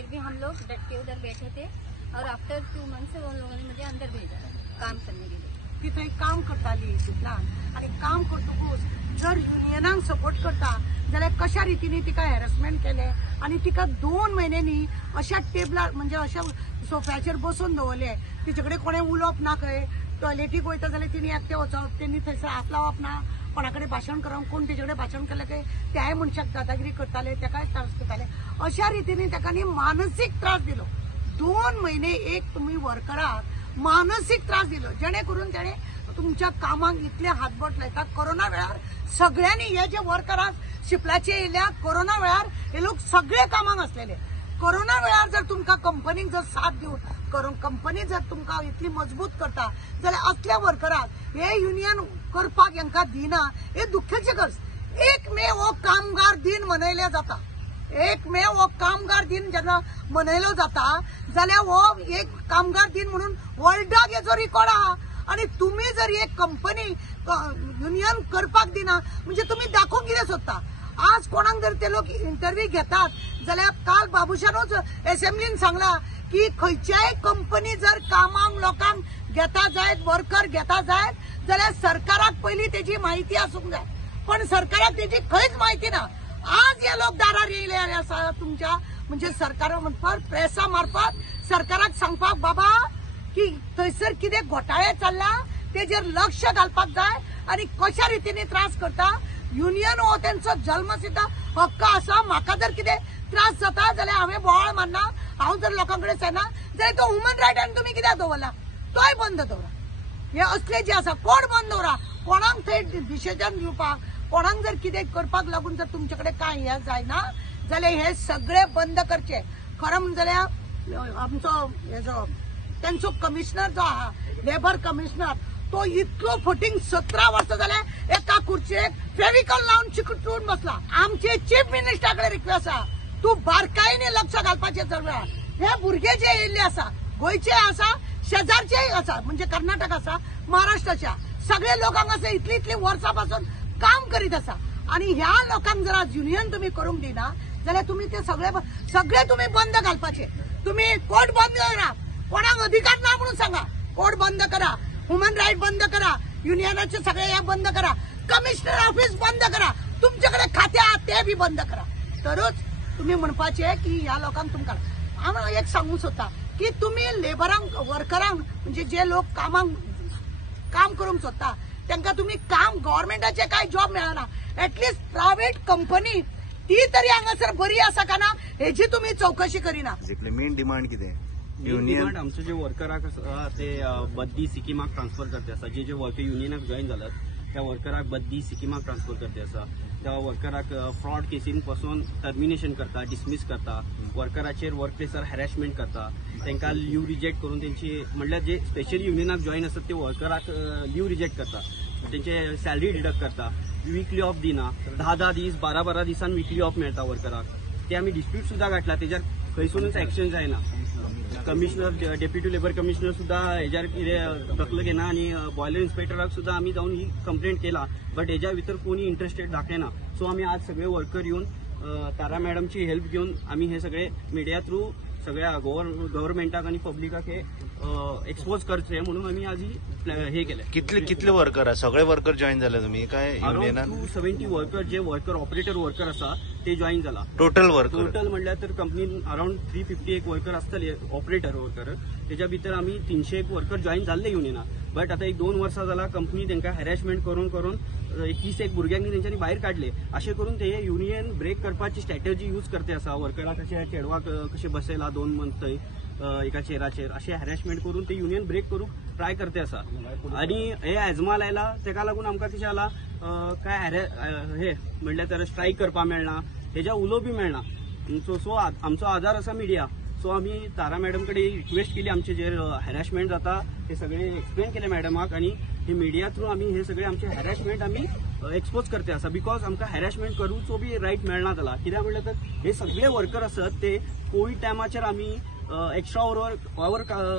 फिर भी हम लोग डट के उधर बैठे थे और आफ्टर 2 मंथ्स उन लोगों ने मुझे अंदर भेजा काम करने के लिए। ती थंय काम करताली तितल्यान आनी काम करतकूच जर युनियनाक सपोर्ट करता जाल्यार कशा रितीने तिका हॅरेसमेंट केले आनी तिका 2 म्हयन्यांनी अशा टेबलार म्हणजे अशा सोफ्याचेर बसून दवरले। तिचे कडेन कोणें उलोवप ना, खंय टॉयलेटीक वयता जाल्यार तिने एकटे वचप, तेणी थंयसर हात लावप ना, कोणा कडेन भाशण करप, कोण तिचे कडेन भाशण केलें काय त्याय मनशाक दादागिरी करताले, तेकाय त्रास करताले। अशा रितीने ताका न्ही मानसीक त्रास दिलो। 2 म्हयने एक तुम्ही वर्कराक मानसीक त्रास दिलो, जेणे करून तेणे तुमच्या कामाक इतले हातबोट लायता। कोरोना वेळार सगळ्यांनी हे जे वर्कराक शिपलाचे येयल्या, कोरोना वेळार हे लोक सगळे कामाक आसलेले। कोरोना वेळार जर तुमकां कंपनीक जर साथ दिवन कंपनी जर तुमकां इतली मजबूत करता जाल्यार असल्या वर्कराक हे युनियन करपाक हांकां दिना, हे दुख्खाची गरज। 1 मे हो कामगार दिन मनयले जाता। 1 मे हो कामगार दिन जेन्ना मनयलो जाता जाल्यार हो एक कामगार दिन म्हणून वर्ल्डाक हेचो रिकॉर्ड आहा। आणि तुम्ही जर एक कंपनी युनियन करपाक दिना म्हणजे तुम्ही दाखोवंक कितें सोदता? आज कोणाक जर ते लोक इंटरव्यू घेतात जाल्यार काल बाबुशानूच असेंब्लीन सांगला की खंयच्याय कंपनी जर कामाक लोकांक घेता जायत, वर्कर घेता जायत जाल्यार सरकाराक पयली तेजी माहिती आसूंक जाय, पण सरकाराक तेजी खंयच माहिती ना। आज हे लोक दारार येयले आसा तुमच्या म्हणजे सरकारा मार्फत प्रेसा मार्फत सरकाराक सांगपाक बाबा की थंयसर कितें घोटाळे चल्ला तेजेर लक्ष घालपाक जाय आणि कशा रितीने त्रास करता। युनियन हो तेंचो जन्मसिद्ध हक्क आसा। म्हाका जर कितें त्रास जाता जाल्यार हांवें बोवाळ मारना, हांव जर लोकांकडे जायना जाल्यार तो ह्युमन रायटान तुमी कित्याक दवरला तोय बंद दवरा। हे असले जे आसा कोण बंद दवरा, कोणाक थंय डिसिजन घेवपाक, कोणाक जर कितें करपाक लागून जर तुमचे कडेन कांय हे जायना जाल्यार हे सगळे बंद करचे। खरें म्हणजे जाल्यार आमचो हेजो त्यांचो कमिशनर जो आहा लेबर कमिशनर तो इतलो फटींग 17 वर्सां जाल्यार एका खुर्चेक फेविकॉल लावन चिकटून बसला। आमचे चीफ मिनिस्टराकडे रिक्वेस्ट आहा, तू बारकायेने लक्ष घालपाचे चलवा। हे भुरगे जे येयल्ले आसा गोंयचे आसा, शेजारचे आसा म्हणजे कर्नाटक आसा, महाराष्ट्राच्या सगळे लोकांक आसा इतली वर्सां पासून काम करीत आसा आणि ह्या लोकांक जर आज युनियन तुम्ही करूंक दिना जाल्यार तुम्ही ते सगळे तुम्ही बंद घालपाचे। तुम्ही कोर्ट बंद करा, कोणाक अधिकार ना म्हणून सांगा, कोर्ट बंद करा, ह्युमन राईट बंद करा, युनियनाचे सगळे हे बंद करा, कमिशनर ऑफिस बंद करा, तुमच्याकडे खाते आहात ते बी बंद करा, तरच तुम्ही म्हणपाचे की ह्या लोकांक तुमकां। हांव एक सांगूं सोदता की तुम्ही लेबरांक वर्करांक म्हणजे जे लोक काम करूंक सोदता तांकां तुम्ही काम गव्हर्नमेंटाचे काय जॉब मेळना, एटलिस्ट प्रायव्हेट कंपनी ती तरी हांगासर बरी आसा का ना हेची तुम्ही चौकशी करिना। मेन डिमांड कितें? युनियन आमचे जे वर्कराक आसा ते बद्दी सिक्किमाक ट्रान्सफर करते आसा। जे वर्कर युनियनाक जॉईन जाल्यात त्या वर्कराक बद्दी सिक्किमाक ट्रान्सफर करते आसा। त्या वर्कराक फ्रॉड केसीन पासून टर्मिनेशन करता, डिसमिस करता, वर्कराचेर वर्क प्लेसार हॅरेसमेंट करता, तांकां लीव रिजेक्ट करून त्यांची म्हणल्यार जे स्पेशली युनियनाक जॉईन आसात ते वर्कराक लीव रिजेक्ट करता, त्यांचे सॅलरी डिडक्ट करता, विकली ऑफ दिना, 10-10 दीस 12-12 दिसान विकली ऑफ मेळटा वर्कराक। ते आमी डिस्प्यूट सुद्धा घातला, तेजेर खंयसूनच एक्शन जायना। कमिशनर डेप्युटी लेबर कमिशनर सुद्धा हेजेर कितें दखल घेना आणि बॉयलर इन्स्पेक्टराक सुद्धा आम्ही जाऊन ही कंप्लेंट केला, बट हेज्या भितर कोणी इंटरेस्टेड दाखयना। सो आम्ही आज सगळे वर्कर येऊन तारा मॅडमची हेल्प घेऊन आम्ही हे सगळे मिडिया थ्रू सगळ्या गव्हर्नमेंटाक आणि पब्लिकाक हे एक्सपोज करचे म्हणून आम्ही आज हे केले। कितले वर्कर सगळे वर्कर जॉईन झाले तुम्ही काय? अराउंड 270 वर्कर जे वर्कर ऑपरेटर वर्कर आसा ते जॉईन झाला। टोटल वर्कर टोटल म्हणल्यार तर कंपनीन अराउंड 351 वर्कर आसतले ऑपरेटर वर्कर, तेज्या भितर आम्ही 301 वर्कर जॉईन जाल्ले युनियनाक। बट आता 1-2 वर्सां जाला कंपनी तांकां हॅरेसमेंट करून 21 भुरग्यांनी तेंच्यांनी भायर काढले। अशें करून ते युनियन ब्रेक करपाची स्ट्रॅटेजी यूज करते आसा। वर्कराक कशे चेडवाक कशे बसयला 2 मंथ थंय एका चेराचेर अशें हॅरेसमेंट करून ते युनियन ब्रेक करूंक ट्राय करते आसा। आणि हे एजमा लायला तेका लागून आमकां कितें जाला काय हे म्हणल्यार तर स्ट्रायक करपाक मेळना, हेज्या उलो बी मेळना। सो आमचो आधार आसा मिडिया। सो आम्ही तारा मॅडम कडे रिक्वेस्ट केली, आमचे जे हॅरेसमेंट जाता ते सगळे एक्सप्लेन केले मॅडमाक, आणि हे मिडिया थ्रू आम्ही हे सगळे आमचे हॅरेसमेंट आम्ही एक्सपोज करते आसा। बिकॉज आमकां हॅरेसमेंट करूचो बी रायट मेळना जाला। कित्याक म्हणल्यार तर हे सगळे वर्कर आसात ते कोविड टायमाचेर आम्ही एक्स्ट्रा ओवर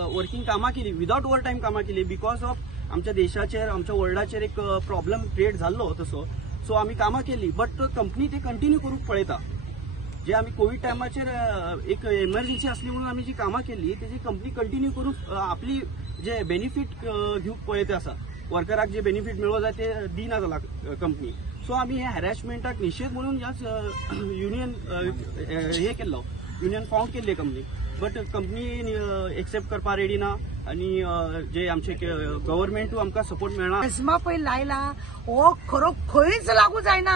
वर्किंग कामां केली, विदाउट ओवर टायम कामां केली, बिकॉज ऑफ आमच्या देशाचेर आमच्या वर्ल्डाचेर एक प्रॉब्लेम क्रिएट जाल्लो तसो। सो आम्ही कामां केली, बट कंपनी ते कंटिन्यू करूंक पळयता। जे आम्ही कोविड टायमाचेर एक इमर्जन्सी असली म्हणून आम्ही जी कामां केली तेजी कंपनी कंटिन्यू करून आपली जे बेनिफीट घेवंक पळय ते आसा वर्कराक जे बेनिफीट मेळो जाय ते दिना जाला कंपनी. सो आम्ही हे हॅरेसमेंटाक निशेध म्हणून ह्याच युनियन हे केल्लो, युनियन फाउंड केल्ली कंपनी. बट कंपनी एक्सेप्ट करपा रेडी ना आणि जे आमचे गव्हर्नमेंटू आमकां सपोर्ट मेळना. एस्मा पळय लायला हो खरो खंयच लागू जायना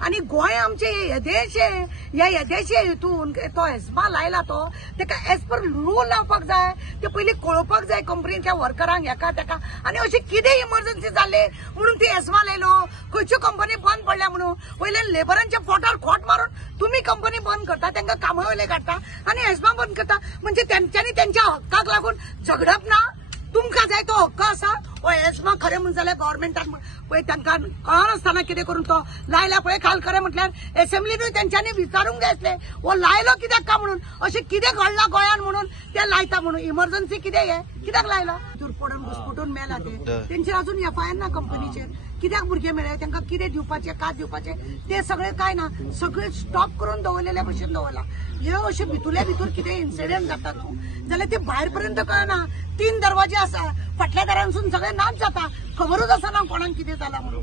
आणि गोंय आमचे येदेशे ह्या येदेशे हितून तो एस्मा लायला तो तेका एज पर रूल लावपाक जाय, ते पयलीं कळोवपाक जाय कंपनीच्या वर्करांक हेका तेका. आणि अशें कितें इमर्जन्सी जाले म्हणून ती एस्मा लायलो, खंयच्यो कंपनी बंद पडल्या म्हणून. वयल्यान लेबरांच्या पोटार खोट मारून तुम्ही कंपनी बंद करता, तांकां कामा वयले काडटा आणि एस्मा बंद करता. म्हणजे त्यांच्यानी त्यांच्या हक्काक लागून झगडप ना. तुमकां जाय तो हक्क आसा हो एस्मा खरें म्हणून जाल्यार गव्हर्नमेंटाक पळय तांकां कळनासतना कितें करून तो लायला पळय. काल खरें म्हटल्यार एसेंब्लीनूय तेंच्यांनी विचारूंक जाय आसलें हो लायलो कित्याक काय म्हणून, अशें कितें घडलां गोंयान म्हणून ते लायता म्हणून. इमर्जन्सी कितें हे कित्याक लायला, पडून घुसपुटून मेला ते. तेंचेर अजून एफआयआर ना कंपनीचेर. कित्याक भुरगे मेळ्ळे, तांकां कितें दिवपाचें काय दिवपाचें ते सगळें काय ना. सगळें स्टॉप करून दवरलेल्या भशेन दवरला. हे अशें भितुरल्या भितूर कितें इन्सिडेंट जाता न्हू जाल्यार ते भायर पर्यंत कळना. 3 दरवाजे आसा, फाटल्या दारांसून सगळें नाच जाता, खबरूच आसना कोणाक कितें जालां म्हणून.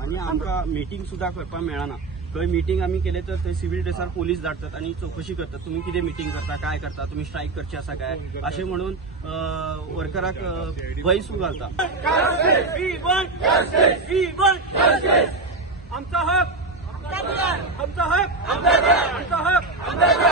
आणि आमकां मिटींग सुद्दां करपाक मेळना. खंय मिटींग आमी केले तर थंय सिव्हील ड्रेसार पोलीस धाडटात आणि चौकशी करतात, तुम्ही कितें मिटींग करता, काय करता, तुम्ही स्ट्रायक करची आसा काय अशें म्हणून वर्कराक भंय सुरू घालता. आमचा हक, आमचा हक, आमचा हक.